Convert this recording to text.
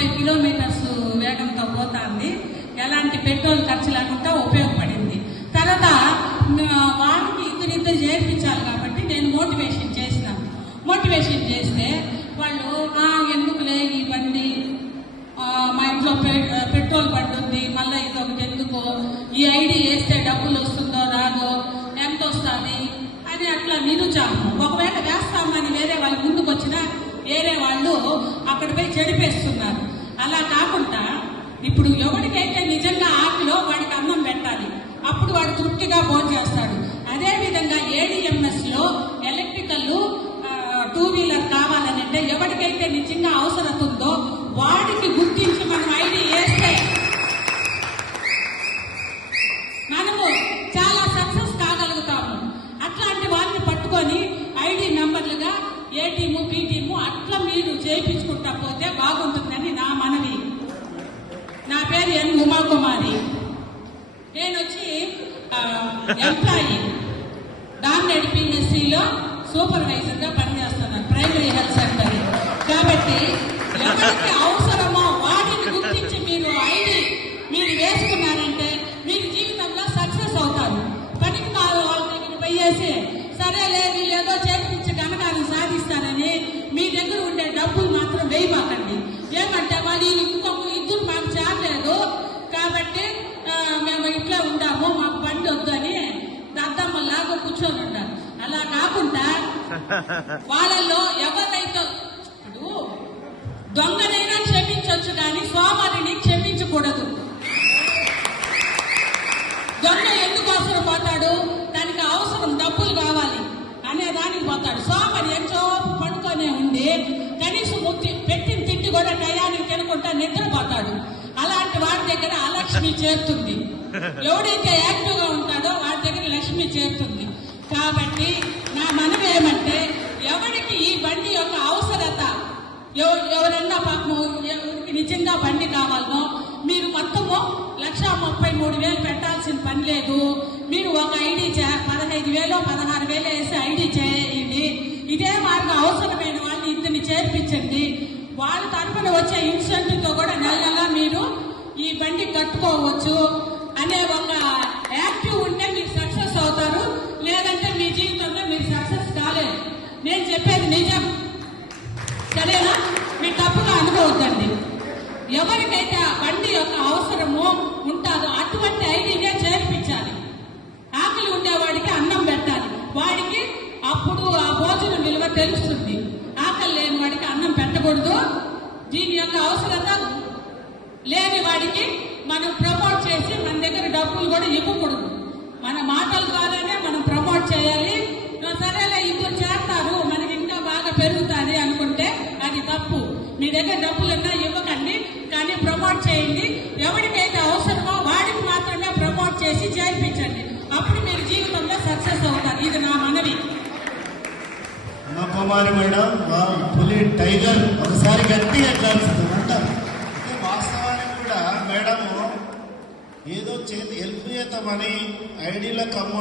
130 kilometres వేగంతో పోతుంది. ఎలాంటి పెట్రోల్ ఖర్చు లేకుండా ఉపయోగపడింది. తర్వాత వాడికి ఇద్దరిద్దరు చేర్పించాలి కాబట్టి నేను మోటివేషన్ చేసినాను. మోటివేషన్ చేస్తే వాళ్ళు ఎందుకులే ఈ బండి, మా ఇంట్లో పెట్రోల్ బండి ఉంది, మళ్ళీ ఇదొకటి ఎందుకు, ఈ ఐడి వేస్తే డబ్బులు వస్తుందో రాదో, ఎంత వస్తుంది అని అట్లా నిరుచాము. ఒకవేళ వేస్తామని వేరే వాళ్ళు ముందుకు వచ్చినా వేరే వాళ్ళు అక్కడ పోయి చెడిపేస్తున్నారు. అలా కాకుండా ఇప్పుడు ఎవరికైతే నిజంగా ఆటలో వాడికి అన్నం పెట్టాలి, అప్పుడు వాడు తృప్తిగా భోజనం చేస్తాడు. అదేవిధంగా ఏడిఎంఎస్ లో ఎలక్ట్రికల్ 2 వీలర్ కావాలనంటే ఎవరికైతే నిజంగా అవసరం ఉందో వాడికి గుర్తించి మనం ఐడి వేస్తే మనము చాలా సక్సెస్ కాగలుగుతాము. అట్లాంటి వారిని పట్టుకొని ఐడి నంబర్లుగా ఏ టీము బి టీము అట్లా మీరు చేయించుకుంటా పోతే బాగుంటుందని నా మనవి. నా పేరు ఎన్ ఉమాకుమారి. నేను వచ్చి ఎంప్లాయీ డామినేట్ పిఎస్సిలో సూపర్వైజర్గా పనిచేస్తున్నాను, ప్రైమరీ హెల్త్ సెంటర్. కాబట్టి ఎవరికి అవసరమో వాటిని గుర్తించి మీరు ఐడి మీరు వేసుకున్నారంటే మీరు జీవితంలో సక్సెస్ అవుతారు. పనికి వాళ్ళ దగ్గర పోయేసి సరేలే వీళ్ళు ఏదో చేర్పించి ఘనకార్యం సాధిస్తారని మీ దగ్గర ఉండే డబ్బులు మాత్రం వేయమాకండి. ఏమంటే వాళ్ళు ఇద్దరు మాకు చాలేదు కాబట్టి మేము ఇట్లా ఉండాము, మాకు బండి వద్దు అని దద్దమ్మలాగా కూర్చొని ఉంటారు. అలా కాకుండా వాళ్ళలో ఎవరైతే ఇప్పుడు దొంగనైనా క్షమించవచ్చు కానీ సోమరిని క్షమించకూడదు. దొంగ ఎందుకు అవసరం పోతాడు, దానికి అవసరం డబ్బులు కావాలి అనే దానికి పోతాడు. సోమరి ఎంతో పడుకొనే ఉండి కనీసం పెట్టిన తిండి కూడా టయానికి తినకుండా నిద్రపోతాడు. అలాంటి వాడి దగ్గర అలక్ష్మి చేరుతుంది. ఎవడైతే యాక్టివ్ గా ఉంటాడో వాడి దగ్గర లక్ష్మి చేరుతుంది. కాబట్టి నా మనవి ఏమంటే ఎవరికి ఈ బండి యొక్క అవసరత, ఎవరన్నా పాపము ఎవరికి నిజంగా బండి కావాలనో మీరు మొత్తము 1,33,000 పెట్టాల్సిన పని లేదు. మీరు ఒక ఐడి 15,000 16,000 వేసి ఐడి చేయండి. ఇదే మార్గం అవసరమైన వాళ్ళని ఇద్దరిని చేర్పించండి. వాళ్ళ తరఫున వచ్చే ఇన్సెంటివ్ తో కూడా నెలగా మీరు ఈ బండి కట్టుకోవచ్చు అనే ఒక యాక్టివ్ ఉంటే మీరు సక్సెస్ అవుతారు. లేదంటే మీ జీవితంలో మీరు సక్సెస్ కాలేదు. నేను చెప్పేది నిజం, సరేనా? మీరు తప్పుగా అనుకోవద్దండి. ఎవరికైతే ఆ బండి యొక్క అవసరమో ఉంటుందో అటువంటి ఐడినే చేర్పించాలి. ఆకలి ఉండేవాడికి అన్నం పెట్టాలి, వాడికి అప్పుడు ఆ భోజనం విలువ తెలుస్తుంది. ఆకలి లేని వాడికి అన్నం పెట్టకూడదు. దీని యొక్క అవసరత లేని వాడికి మనం ప్రమోట్ చేసి మన దగ్గర డబ్బులు కూడా ఇవ్వకూడదు. మన మాటల ద్వారానే మనం ప్రమోట్ చేయాలి. సరేలే ఇద్దరు చేస్తారు మనకి ఇంకా బాగా పెరుగుతుంది అనుకుంటే అది తప్పు. మీ దగ్గర డబ్బులన్నా ఇవ్వకండి, కానీ ప్రమోట్ చేయండి. ఎవరికైతే అవసరమో వాడికి మాత్రమే ప్రమోట్ చేసి చేర్పించండి. అప్పుడు మీరు జీవితంలో సక్సెస్ అవుతారు. ఇది నా మనవి. కుమారి మేడం, పులి టైగర్ ఒకసారి గట్టిగా ఎట్లాల్సింది అంటారు. వాస్తవానికి కూడా మేడము ఏదో చేతి హెల్ప్ చేద్దామని ఐడీలకు అమౌంట్